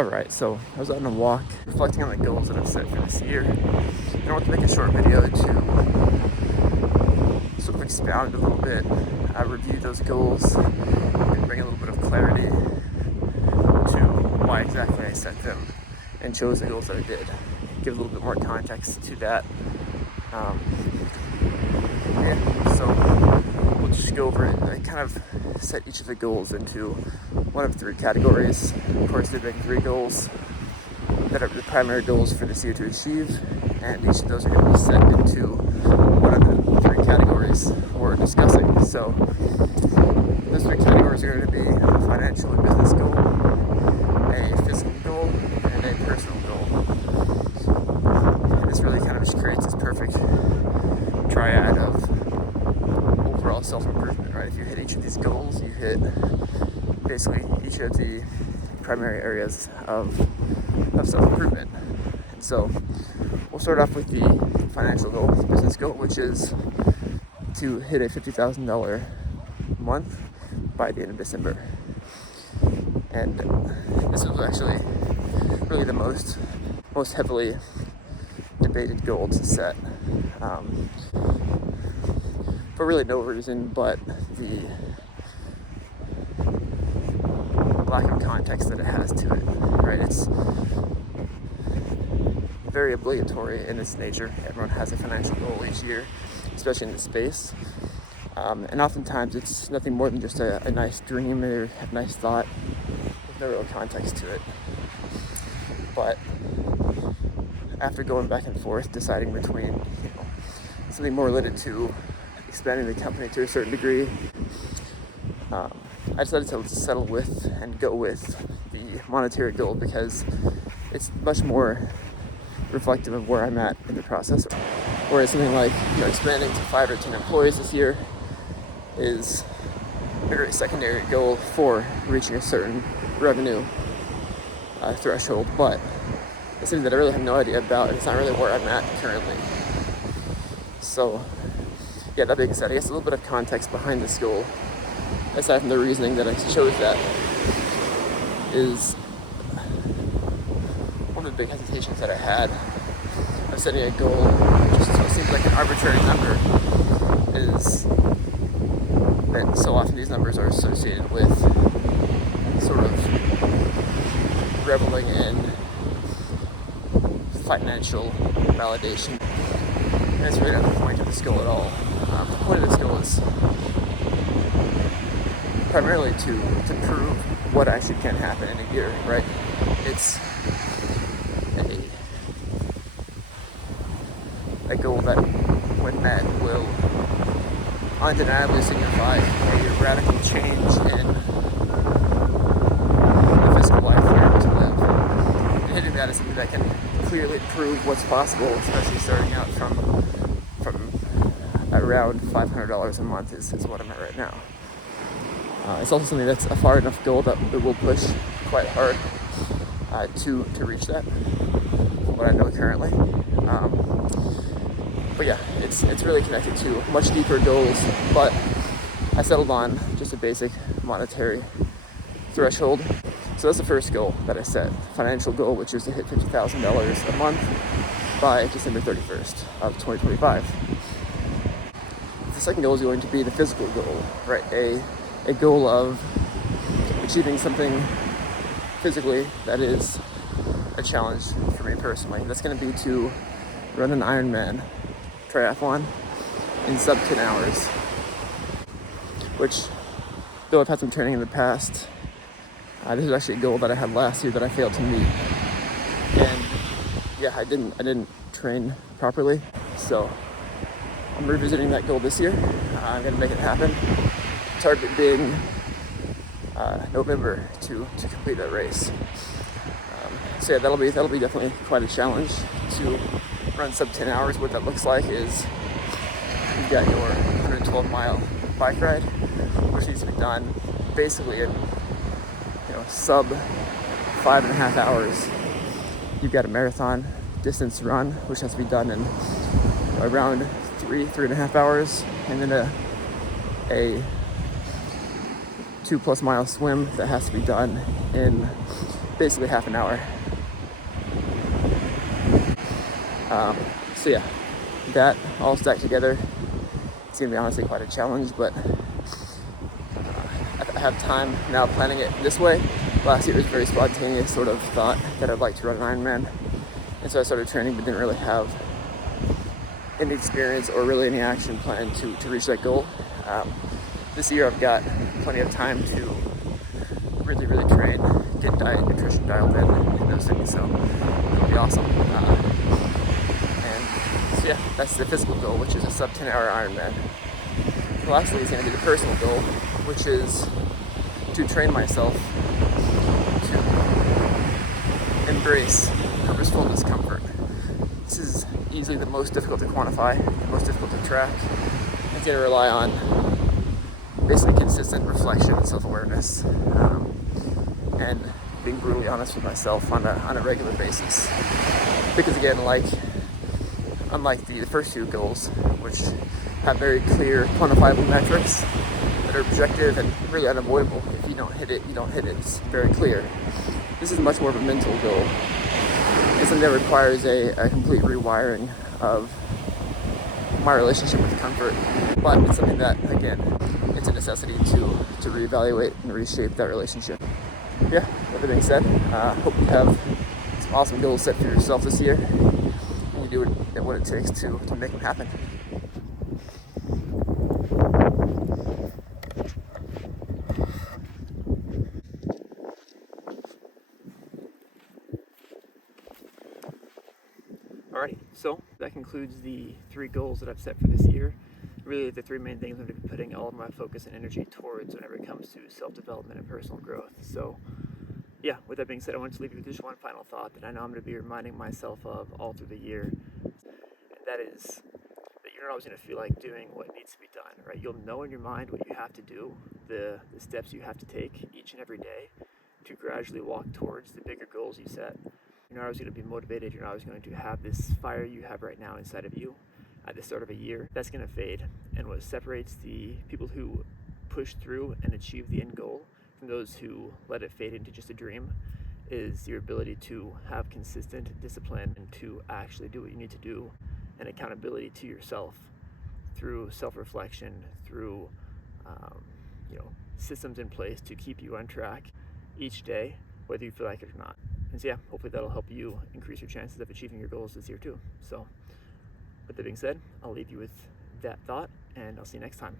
Alright, so I was out on a walk, reflecting on the goals that I've set for this year. And I want to make a short video to sort of expound a little bit, review those goals, and bring a little bit of clarity to why exactly I set them and chose the goals that I did. Give a little bit more context to that. So we'll just go over it. I kind of set each of the goals into one of three categories. Of course, there being three goals that are the primary goals for this year to achieve, and each of those are going to be set into one of the three categories we're discussing. So those three categories are going to be a financial or business goal, a physical goal, and a personal goal. And this really kind of just creates this perfect triad of overall self-improvement, right? If you hit each of these goals, you hit basically each of the primary areas of self-improvement. And so we'll start off with the financial goal, the business goal, which is to hit a $50,000 month by the end of December. And this was actually really the most heavily debated goal to set, for really no reason but the lack of context that it has to it, right? It's very obligatory in its nature. Everyone has a financial goal each year, especially in this space. And oftentimes it's nothing more than just a nice dream or a nice thought with no real context to it. But after going back and forth, deciding between something more related to expanding the company to a certain degree, I decided to settle with and go with the monetary goal because it's much more reflective of where I'm at in the process. Whereas something like expanding to 5 or 10 employees this year is a very secondary goal for reaching a certain revenue threshold, but it's something that I really have no idea about, and it's not really where I'm at currently. So yeah, that being said, I guess a little bit of context behind this goal, aside from the reasoning that I chose that, is one of the big hesitations that I had of setting a goal, just what seems like an arbitrary number, is that so often these numbers are associated with sort of reveling in financial validation. And that's really not the point of this goal at all. The point of this goal is primarily to prove what actually can happen in a year, right? It's a goal that, when met, will undeniably signify a radical change in the physical life you're able to live. And hitting that is something that can clearly prove what's possible, especially starting out from around $500 a month is what I'm at right now. It's also something that's a far enough goal that it will push quite hard to reach that, from what I know currently. But yeah, it's really connected to much deeper goals, but I settled on just a basic monetary threshold. So that's the first goal that I set, financial goal, which is to hit $50,000 a month by December 31st of 2025. The second goal is going to be the physical goal, right? A goal of achieving something physically that is a challenge for me personally. That's going to be to run an Ironman triathlon in sub 10 hours, which, though I've had some training in the past, this is actually a goal that I had last year that I failed to meet. And yeah, I didn't train properly, so I'm revisiting that goal this year. I'm going to make it happen. Target being November to complete that race. So yeah, that'll be definitely quite a challenge to run sub 10 hours. What that looks like is you've got your 112-mile bike ride, which needs to be done basically in sub 5.5 hours. You've got a marathon distance run, which has to be done in around 3.5 hours, and then a 2+ mile swim that has to be done in basically half an hour. So yeah, that all stacked together, it's gonna be honestly quite a challenge, but I have time now planning it this way. Last year it was a very spontaneous sort of thought that I'd like to run an Ironman, and so I started training but didn't really have any experience or really any action plan to reach that goal. This year I've got plenty of time to really train, get diet and nutrition dialed in those things, so it'll be awesome. And so yeah, that's the physical goal, which is a sub 10 hour Ironman. So lastly is going to be the personal goal, which is to train myself to embrace purposeful discomfort. This is easily the most difficult to quantify, the most difficult to track. It's going to rely on basically consistent reflection and self-awareness, and being brutally honest with myself on a regular basis. Because again, unlike the first two goals, which have very clear quantifiable metrics that are objective and really unavoidable. If you don't hit it, you don't hit it. It's very clear. This is much more of a mental goal. It's something that requires a complete rewiring of my relationship with comfort. But it's something that, again, it's a necessity to reevaluate and reshape that relationship. Yeah, with that being said, hope you have some awesome goals set for yourself this year, and you do what it takes to make them happen. Alrighty, so that concludes the 3 goals that I've set for this year. Really the 3 main things I'm going to be putting all of my focus and energy towards whenever it comes to self-development and personal growth. So yeah, with that being said, I want to leave you with just one final thought that I know I'm going to be reminding myself of all through the year. And that is that you're not always going to feel like doing what needs to be done, right? You'll know in your mind what you have to do, the steps you have to take each and every day to gradually walk towards the bigger goals you set. You're not always going to be motivated. You're not always going to have this fire you have right now inside of you at the start of a year. That's going to fade. And what separates the people who push through and achieve the end goal from those who let it fade into just a dream is your ability to have consistent discipline and to actually do what you need to do, and accountability to yourself through self-reflection, through systems in place to keep you on track each day, whether you feel like it or not. And so yeah, hopefully that'll help you increase your chances of achieving your goals this year too. So with that being said, I'll leave you with that thought, and I'll see you next time.